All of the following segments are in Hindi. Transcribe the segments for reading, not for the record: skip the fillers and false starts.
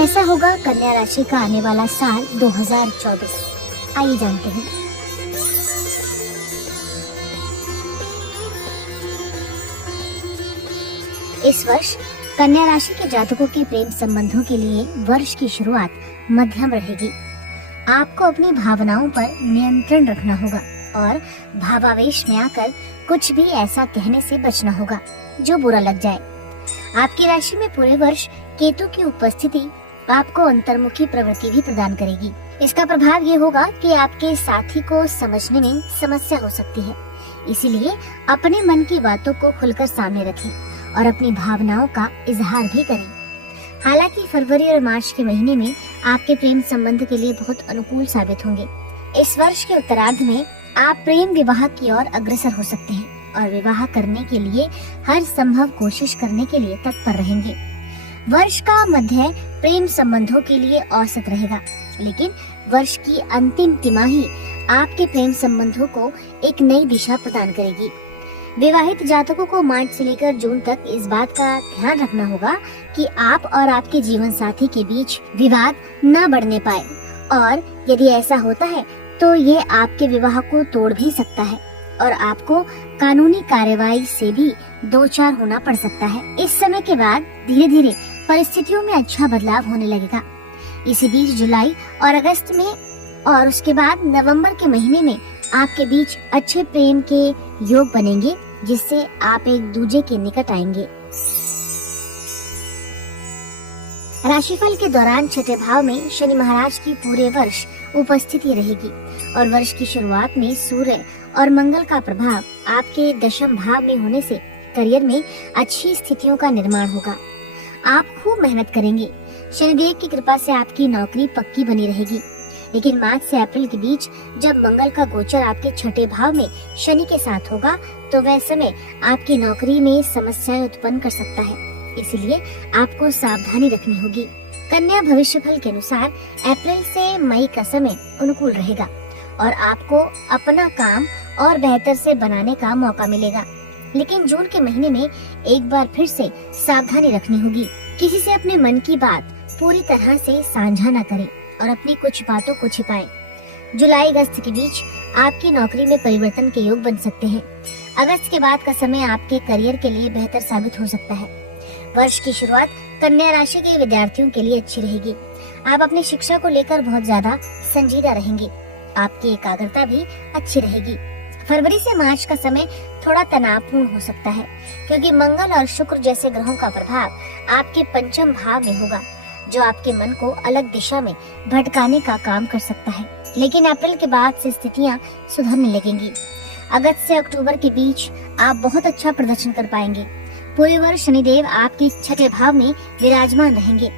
कैसा होगा कन्या राशि का आने वाला साल 2024? आइए जानते हैं। इस वर्ष कन्या राशि के जातकों के प्रेम संबंधों के लिए वर्ष की शुरुआत मध्यम रहेगी। आपको अपनी भावनाओं पर नियंत्रण रखना होगा और भावावेश में आकर कुछ भी ऐसा कहने से बचना होगा जो बुरा लग जाए। आपकी राशि में पूरे वर्ष केतु की उपस्थिति आपको अंतर्मुखी प्रवृत्ति भी प्रदान करेगी। इसका प्रभाव ये होगा कि आपके साथी को समझने में समस्या हो सकती है, इसीलिए अपने मन की बातों को खुलकर सामने रखें और अपनी भावनाओं का इजहार भी करें। हालांकि फरवरी और मार्च के महीने में आपके प्रेम संबंध के लिए बहुत अनुकूल साबित होंगे। इस वर्ष के उत्तरार्ध में आप प्रेम विवाह की ओर अग्रसर हो सकते हैं और विवाह करने के लिए हर संभव कोशिश करने के लिए तत्पर रहेंगे। वर्ष का मध्य प्रेम संबंधों के लिए औसत रहेगा, लेकिन वर्ष की अंतिम तिमाही आपके प्रेम संबंधों को एक नई दिशा प्रदान करेगी। विवाहित जातकों को मार्च से लेकर जून तक इस बात का ध्यान रखना होगा कि आप और आपके जीवन साथी के बीच विवाद न बढ़ने पाए, और यदि ऐसा होता है तो ये आपके विवाह को तोड़ भी सकता है और आपको कानूनी कार्रवाई से भी दो चार होना पड़ सकता है। इस समय के बाद धीरे धीरे परिस्थितियों में अच्छा बदलाव होने लगेगा। इसी बीच जुलाई और अगस्त में और उसके बाद नवंबर के महीने में आपके बीच अच्छे प्रेम के योग बनेंगे, जिससे आप एक दूसरे के निकट आएंगे। राशिफल के दौरान छठे भाव में शनि महाराज की पूरे वर्ष उपस्थिति रहेगी और वर्ष की शुरुआत में सूर्य और मंगल का प्रभाव आपके दशम भाव में होने से करियर में अच्छी स्थितियों का निर्माण होगा। आप खूब मेहनत करेंगे। शनिदेव की कृपा से आपकी नौकरी पक्की बनी रहेगी, लेकिन मार्च से अप्रैल के बीच जब मंगल का गोचर आपके छठे भाव में शनि के साथ होगा तो वह समय आपकी नौकरी में समस्याएं उत्पन्न कर सकता है, इसलिए आपको सावधानी रखनी होगी। कन्या भविष्य फल के अनुसार अप्रैल से मई का समय अनुकूल रहेगा और आपको अपना काम और बेहतर से बनाने का मौका मिलेगा, लेकिन जून के महीने में एक बार फिर से सावधानी रखनी होगी। किसी से अपने मन की बात पूरी तरह से साझा न करें और अपनी कुछ बातों को छिपाएं। जुलाई अगस्त के बीच आपकी नौकरी में परिवर्तन के योग बन सकते हैं। अगस्त के बाद का समय आपके करियर के लिए बेहतर साबित हो सकता है। वर्ष की शुरुआत कन्या राशि के विद्यार्थियों के लिए अच्छी रहेगी। आप अपनी शिक्षा को लेकर बहुत ज्यादा संजीदा रहेंगे। आपकी एकाग्रता भी अच्छी रहेगी। फरवरी से मार्च का समय थोड़ा तनावपूर्ण हो सकता है, क्योंकि मंगल और शुक्र जैसे ग्रहों का प्रभाव आपके पंचम भाव में होगा, जो आपके मन को अलग दिशा में भटकाने का काम कर सकता है। लेकिन अप्रैल के बाद से स्थितियां सुधरने लगेंगी। अगस्त से अक्टूबर के बीच आप बहुत अच्छा प्रदर्शन कर पाएंगे। पूरे वर्ष शनिदेव आपके छठे भाव में विराजमान रहेंगे।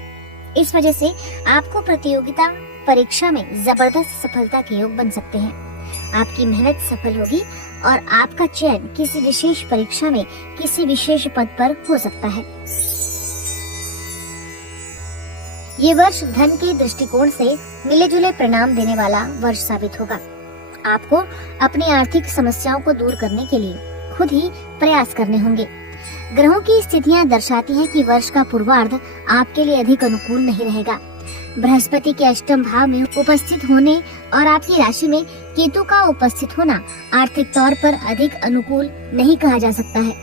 इस वजह से आपको प्रतियोगिता परीक्षा में जबरदस्त सफलता के योग बन सकते हैं। आपकी मेहनत सफल होगी और आपका चयन किसी विशेष परीक्षा में किसी विशेष पद पर हो सकता है। ये वर्ष धन के दृष्टिकोण से मिले जुले परिणाम देने वाला वर्ष साबित होगा। आपको अपनी आर्थिक समस्याओं को दूर करने के लिए खुद ही प्रयास करने होंगे। ग्रहों की स्थितियां दर्शाती हैं कि वर्ष का पूर्वार्ध आपके लिए अधिक अनुकूल नहीं रहेगा। बृहस्पति के अष्टम भाव में उपस्थित होने और आपकी राशि में केतु का उपस्थित होना आर्थिक तौर पर अधिक अनुकूल नहीं कहा जा सकता है।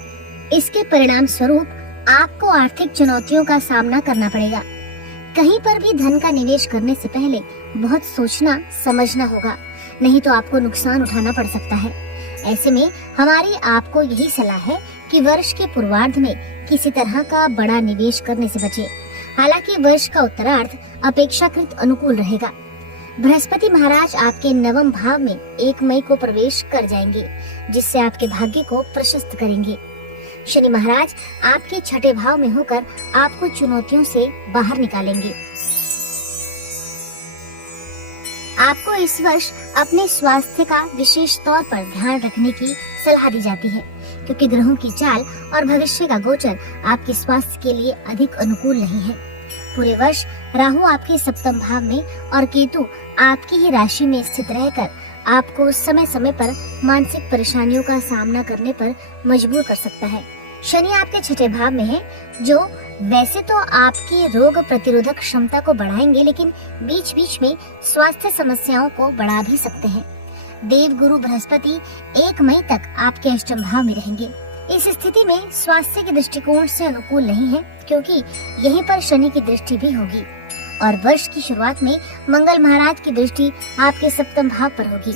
इसके परिणाम स्वरूप आपको आर्थिक चुनौतियों का सामना करना पड़ेगा। कहीं पर भी धन का निवेश करने से पहले बहुत सोचना समझना होगा, नहीं तो आपको नुकसान उठाना पड़ सकता है। ऐसे में हमारी आपको यही सलाह है कि वर्ष के पूर्वार्ध में किसी तरह का बड़ा निवेश करने से बचें। हालांकि वर्ष का उत्तरार्ध अपेक्षाकृत अनुकूल रहेगा। बृहस्पति महाराज आपके नवम भाव में 1 मई को प्रवेश कर जाएंगे, जिससे आपके भाग्य को प्रशस्त करेंगे। शनि महाराज आपके छठे भाव में होकर आपको चुनौतियों से बाहर निकालेंगे। आपको इस वर्ष अपने स्वास्थ्य का विशेष तौर पर ध्यान रखने की सलाह दी जाती है, क्योंकि ग्रहों की चाल और भविष्य का गोचर आपके स्वास्थ्य के लिए अधिक अनुकूल नहीं है। पूरे वर्ष राहु आपके सप्तम भाव में और केतु आपकी ही राशि में स्थित रहकर आपको समय समय पर मानसिक परेशानियों का सामना करने पर मजबूर कर सकता है। शनि आपके छठे भाव में है, जो वैसे तो आपकी रोग प्रतिरोधक क्षमता को बढ़ाएंगे, लेकिन बीच बीच में स्वास्थ्य समस्याओं को बढ़ा भी सकते हैं। देव गुरु बृहस्पति 1 मई तक आपके अष्टम भाव में रहेंगे। इस स्थिति में स्वास्थ्य के दृष्टिकोण से अनुकूल नहीं है, क्योंकि यहीं पर शनि की दृष्टि भी होगी और वर्ष की शुरुआत में मंगल महाराज की दृष्टि आपके सप्तम भाव पर होगी,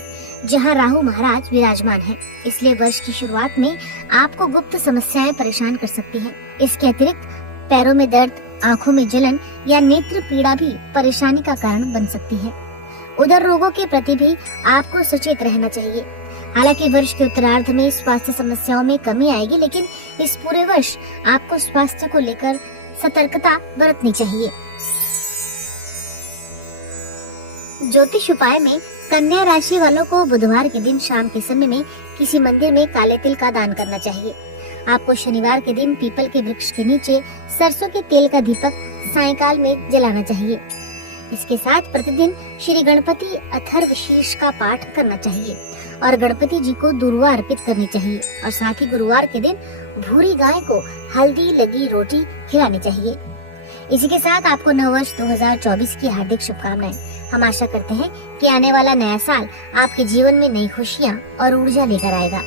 जहां राहु महाराज विराजमान है। इसलिए वर्ष की शुरुआत में आपको गुप्त समस्याएं परेशान कर सकती हैं। इसके अतिरिक्त पैरों में दर्द, आंखों में जलन या नेत्र पीड़ा भी परेशानी का कारण बन सकती है। उधर रोगों के प्रति भी आपको सचेत रहना चाहिए। हालांकि वर्ष के उत्तरार्ध में स्वास्थ्य समस्याओं में कमी आएगी, लेकिन इस पूरे वर्ष आपको स्वास्थ्य को लेकर सतर्कता बरतनी चाहिए। ज्योतिष उपाय में कन्या राशि वालों को बुधवार के दिन शाम के समय में किसी मंदिर में काले तिल का दान करना चाहिए। आपको शनिवार के दिन पीपल के वृक्ष के नीचे सरसों के तेल का दीपक सायंकाल में जलाना चाहिए। इसके साथ प्रतिदिन श्री गणपति अथर्व शीर्ष का पाठ करना चाहिए और गणपति जी को दुर्वा अर्पित करनी चाहिए और साथ ही गुरुवार के दिन भूरी गाय को हल्दी लगी रोटी खिलानी चाहिए। इसी के साथ आपको नववर्ष 2024 की हार्दिक शुभकामनाएं। हम आशा करते हैं कि आने वाला नया साल आपके जीवन में नई खुशियां और ऊर्जा लेकर आएगा।